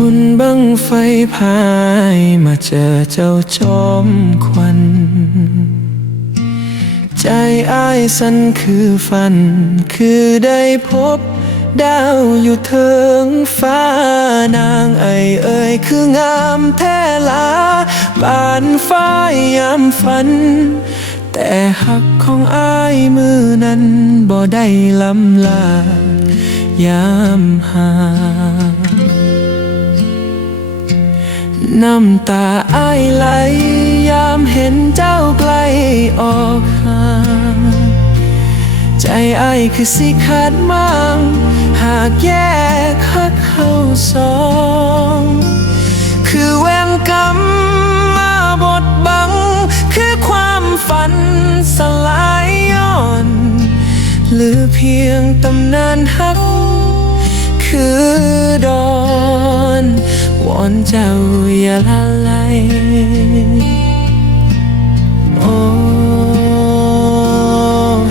บุญบังไฟพายมาเจอเจ้าจอมควัน ใจอ้ายสันคือฝัน คือได้พบดาวอยู่เทิงฟ้านางไอเอ่ยคืองามแท้ลาบานฟ้ายามฝัน แต่หักของอ้ายมือนั้นบ่ได้ลำลายามหา น้ำตาอ้ายไหล ยามเห็นเจ้าไกลออกห่างใจอ้ายคือสิขาดมั่งหากแยกหักเข้าสอง คือเวรกรรมมาบดบัง คือความฝันสลายย้อนหรือเพียงตำนานหัก คือดอนว อนเจ้าอย่าละลายโอ้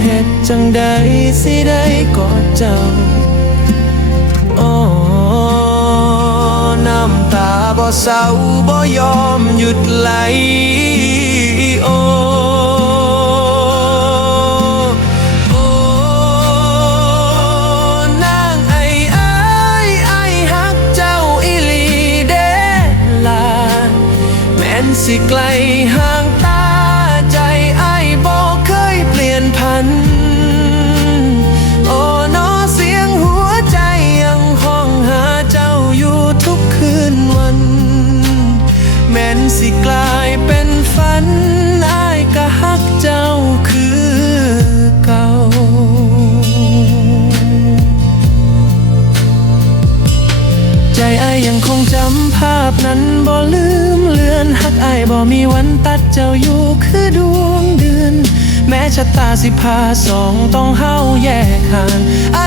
เฮ็ดจังใดสิได้กอดเจ้าโอ้น้ำตาบ่เศร้าบ่ยอมหยุดไหล สิไกลหา ใจไอ้ยังคงจำภาพนั้นบ่ลืมเลือนหักไอ้บ่มีวันตัดเจ้าอยู่คือดวงเดือน แม้ชะตาสิพาสองต้องเฮาแยกห่างไอายอยากคงดังกันว่ายัง